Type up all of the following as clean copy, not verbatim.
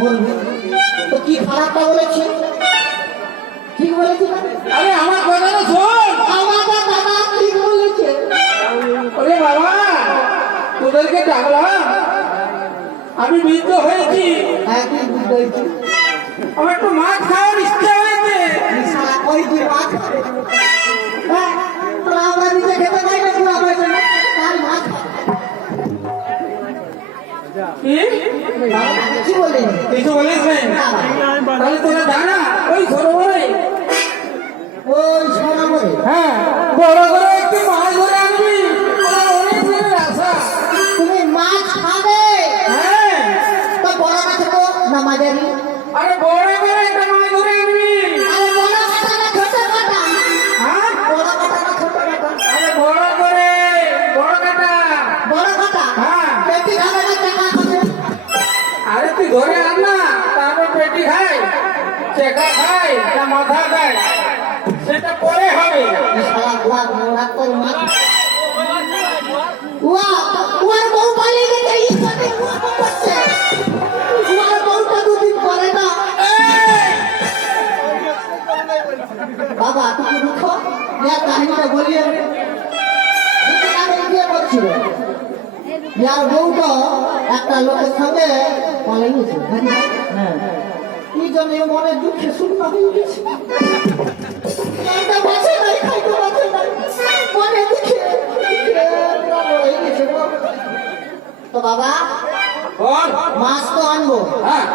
মরবে তো কি খারাপটা বলেছে? ঠিক বলেছে না? আরে আমার কথাটা শোন। আমার দাদা ঠিক বলেছে। ওরে বাবা, তোদেরকে ডাকলাম, আমি বৃদ্ধ হয়েছি, একই বুঝতে আমার একটু মাছ খাওয়ার ইচ্ছা হয়েছে। সারা করে তুই মাছ খাবে। হ্যাঁ, তোরা আমরা নিজে খেতে পাই না, তুই আমার জন্য তার মাছ খাবে। কি? কি বললি? কিছু বলিস না? তাহলে তোরা জানা ওই সরোবরে, ওই সোনামরে হ্যাঁ, বড় করে একটু মাছ ধরে আনবি, আমার অনেক দিনের আশা। তুমি মাছ খাবে? হ্যাঁ, তো বড় মাছ তো না মাঝারি? আরে বড় করে একটা মাছ ধরে আনবি। আরে বড় কাটা না ছোট কাটা? হ্যাঁ, বড় কাটা না ছোট কাটা? আরে বড় করে, বড় কাটা। বড় কাটা? হ্যাঁ। পেটি খাবে না চাকা খাবে? আরে তুই ধরে আন না, তারপর পেটি খাই, চেকা খাই না মাথা খাই, সেটা পরে হবে। শালা বুয়া মোড়া তোর মাছ। উয়া, উয়ার বউ পালিয়ে গেছে, এই সাথে উয়া বউ করছে। উয়ার বউটা দুদিন করে না। বাবা তুমি রুখো, ইয়া কাহিনীটা বলি আমি। দুদিন আগে বিয়ে করছিল। ইয়ার বউটা একটা লোকের সঙ্গে পালিয়ে গেছে। হ্যাঁ, কি জন্য এ মনে দুঃখে শূন্য হয়ে গেছে। এটা বাঁচে নাই, খাইতে বাঁচে নাই। মনে দুঃখে প্রাণ হয়ে গেছে গো। তো বাবা বল। মাছ তো আনবো, হ্যাঁ,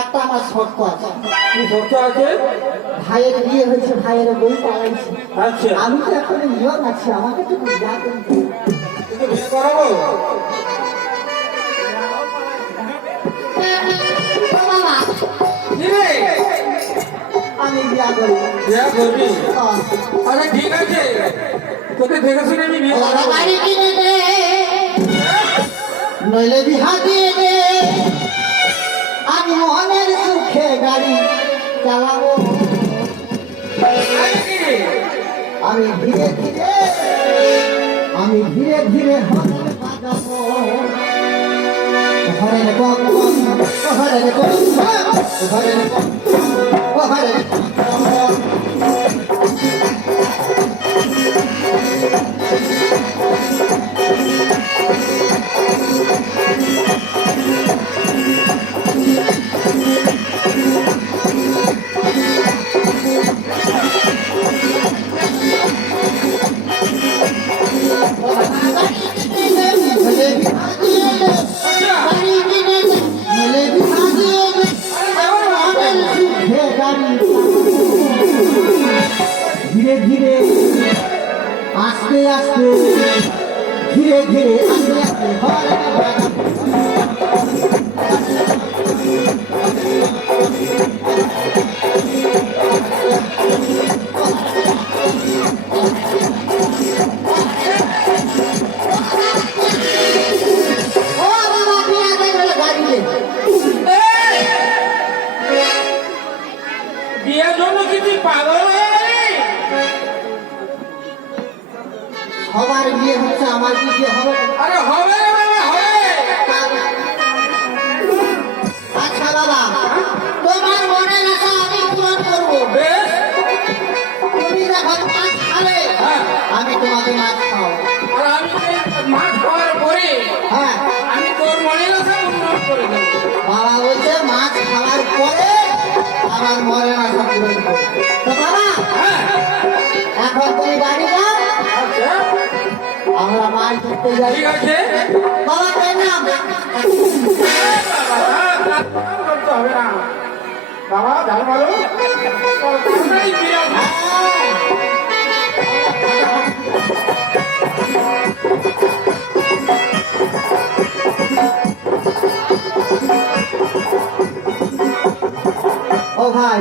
একটা আমার শর্ত আছে। কি শর্ত আছে? ভাইয়ের বিয়ে হয়েছে, ভাইয়ের বই পালাইছে। আচ্ছা, আমি তো এখন ইয়ং আছি, আমাকে তো যা করতে হবে। তোকে বিয়ে করাবো। তো বাবা কি রে, আমি বিয়া করি। বিয়ে করবি? হ্যাঁ। আচ্ছা ঠিক আছে, তোকে দেখে শুনে আমি বিয়ে ওরা করাবো। বাড়ি কিনে দে, নইলে বিহা দিয়ে দে। আমি মনের সুখে গাড়ি চালাবো। আমি ধীরে ধীরে, আমি ধীরে ধীরে হরেন বাজাবো। হরেন বক হরেন বক হরেন বক হরেন ধীরে ধীরে আস্তে আস্তে, ধীরে ধীরে আস্তে আস্তে হরেন বাজাবো। ও বাবা বিয়া করে গাড়ি লে। বিয়ের জন্য কি তুই পাগল হয়ে গেলি? সবার বিয়ে হচ্ছে, আমার কি বিয়ে হবে? আরে হবে রে বাবা, হবে। আচ্ছা বাবা, তোমার মনের আশা আমি পূরণ করবো। বেশ, তুমি যখন মাছ খাবে, হ্যাঁ, আমি তোমাকে মাছ খাও। আর আমি যে মাছ খাওয়ার পরে হ্যাঁ, আমি তোর মনের আশা উন্নত করে দেবো। বাবা বলছে মাছ খাওয়ার পরে আমার মনের আশা পূরণ করবো। তো বাবা হ্যাঁ, এখন তুমি বাড়ি যাও, আচ্ছা আমরা মাছ ধরতে যাই। ঠিক আছে। বাবা কেন করতে হবে না বাবা, জানো ভালো তাড়াতাড়ি বিয়ে হবে। ও ভাই,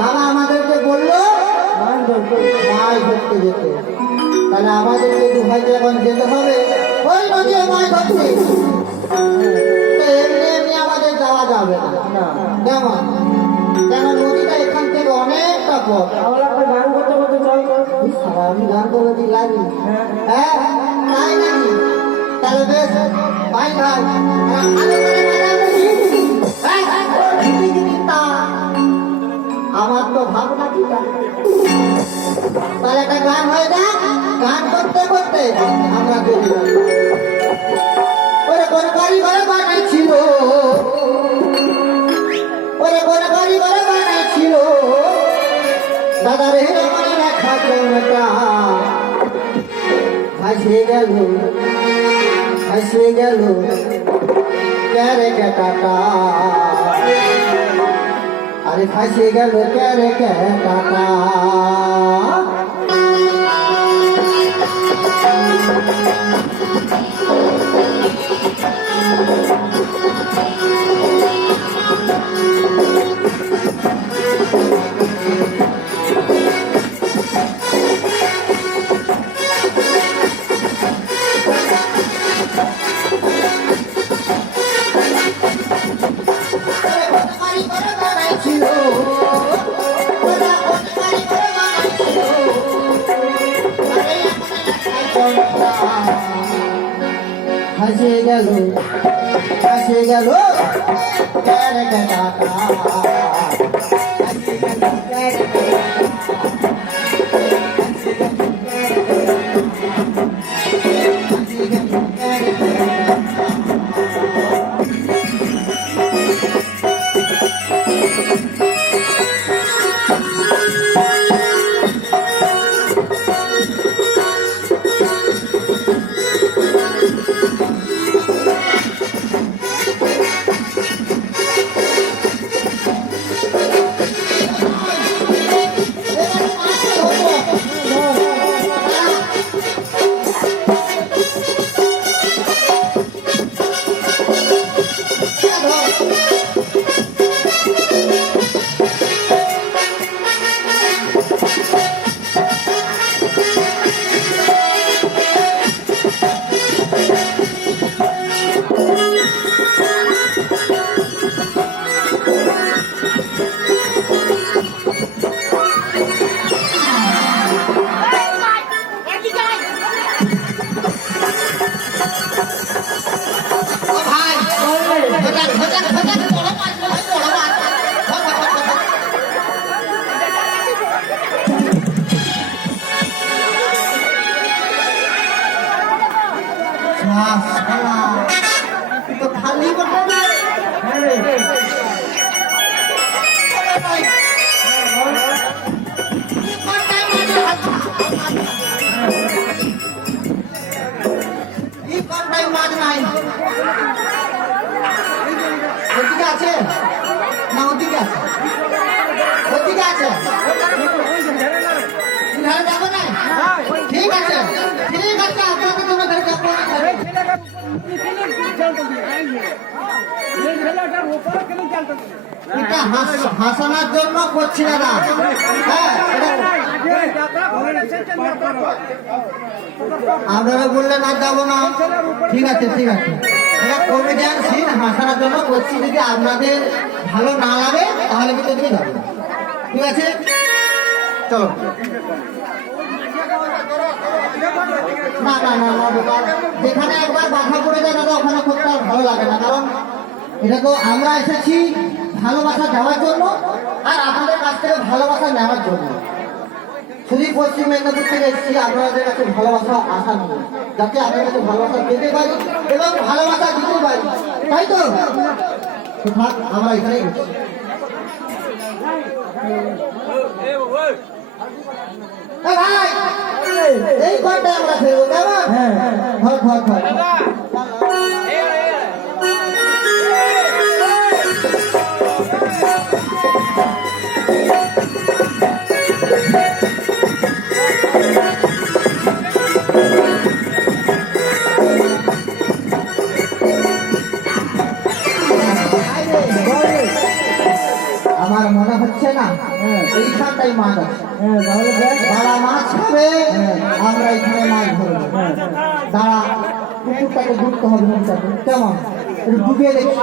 বাবা আমাদেরকে বললো মাছ ধরতে যেতে। তাহলে আমাদেরকে দু ভাই যখন যেতে হবে ওই নদী মাছ ধরতে, তো এমনি এমনি আমাদের যাওয়া যাবে না। কেমন? কেন নদীটা এখান থেকে অনেকটা পথ। গান করতে করতে চল। আমি গান করে দিই লাগি। হ্যাঁ তাই নাকি? তাহলে বেশ ভাই ভাই ভালো করে বাজাবো। এবার একটা গান হয়ে যাক, গান করতে করতে আমরা চলে যাব। ওরে কোন কারিগর বানাইছিল, ওরে কোন কারিগর বানাইছিল দাদা রে আমার লেখা কোনটা ভাসে গেল, ভাসে গেল ক্যারে কাটা, আরে ভাসে গেল ক্যারে কাটা। হাসে গেল, হাসে গেল ক্যারে কাটা, হাসে গেল ক্যারে তো খালি করতে না। মাছ নাই ওদিকে আছে না, ওদিকে আছে, ওদিকে আছে, যাবো না। ঠিক আছে, ঠিক আছে, আপনাকে তোমাদের যাবো। এটা হাসানোর জন্য করছি না। আপনারা বললেন না যাবো না, ঠিক আছে, ঠিক আছে, এটা কমেডিয়ান সিন হাসানোর জন্য করছি। যদি আপনাদের ভালো না লাগে তাহলে কিন্তু ওদিকে যাবো, ঠিক আছে? চলো। না না না না, যেখানে একবার বাধা পড়ে যায় দাদা ওখানে করতে আর ভালো লাগে না। কারণ এটা তো আমরা এসেছি ভালোবাসা দেওয়ার জন্য আর আপনাদের কাছ থেকে ভালোবাসা নেওয়ার জন্য। শুধু পশ্চিম মেদিনীপুর থেকে এসেছি আপনাদের কাছে ভালোবাসা আশা নেই, যাতে আপনাদের কাছে ভালোবাসা পেতে পারি এবং ভালোবাসা দিতে পারি, তাই তো? থাক, আমরা এখানেই গেছি। ভাই এই ঘরটা আমরা ফেরবো, কেমন? ঘর ঘর ঘর আমার মনে হচ্ছে না এইখানটাই মাছ আছে। দাঁড়া, মাছ খাবে, আমরা এখানে মাছ ধরবো। দাঁড়া, পুকুরটাকে ডুবতে হবে, মুখটাকে কেমন ডুবিয়ে দেখি।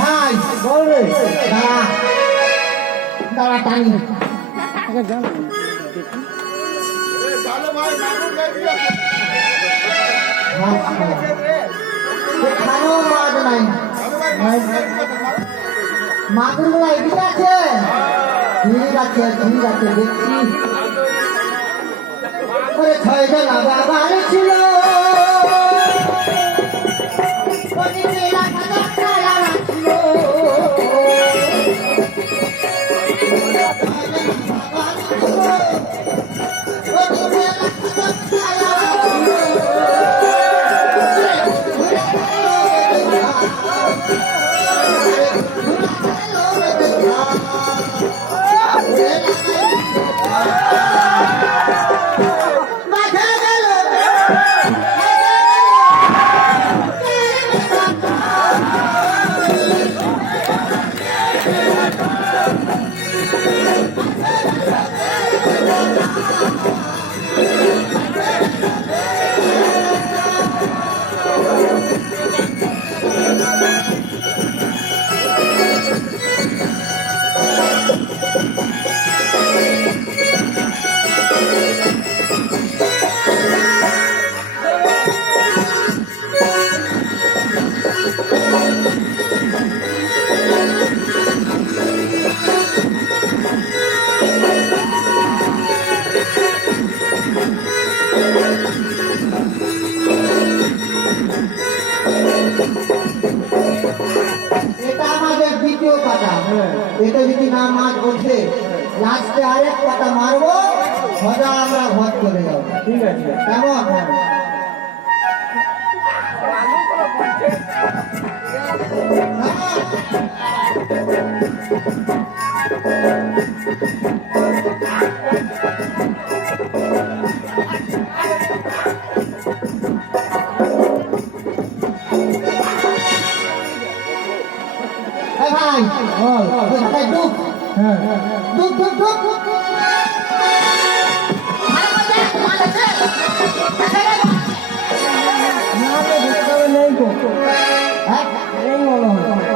ভাই বলবে, দাঁড়া দাঁড়া, টানি এখানেও মাছ নাই মাগুরগুলো এদিকে আছে ঠিক আছে দেখছি ওরে 6 জন বাবার ছিল এটা আমাদের দ্বিতীয় পাতা এটা যদি না মাছ বলছে লাস্টে আরেক পাতা মারবো সোজা আমরা ঘর চলে যাবো ঠিক আছে কেমন ভাই ডুব ডুব ডুব ডুব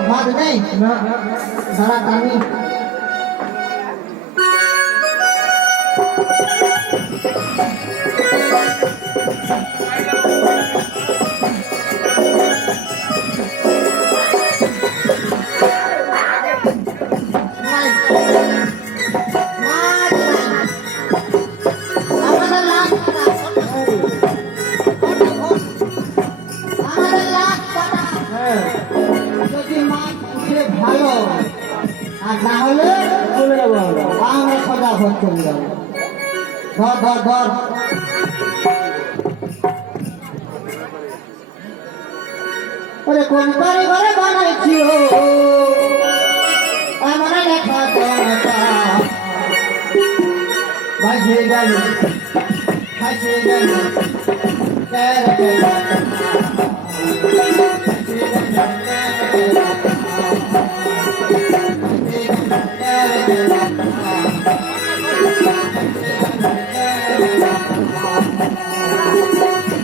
মাছ নেই সারা টানি যদি মাছ উঠে ভালো আর না হলে চলে যাবো আমরা সোজা ঘর চলে যাবো ধর ধর ধর ওরে কোন বাড়ি ঘরে বানাইছি আমার লেখা বাজে গেল ফাঁসে গেল Thank you.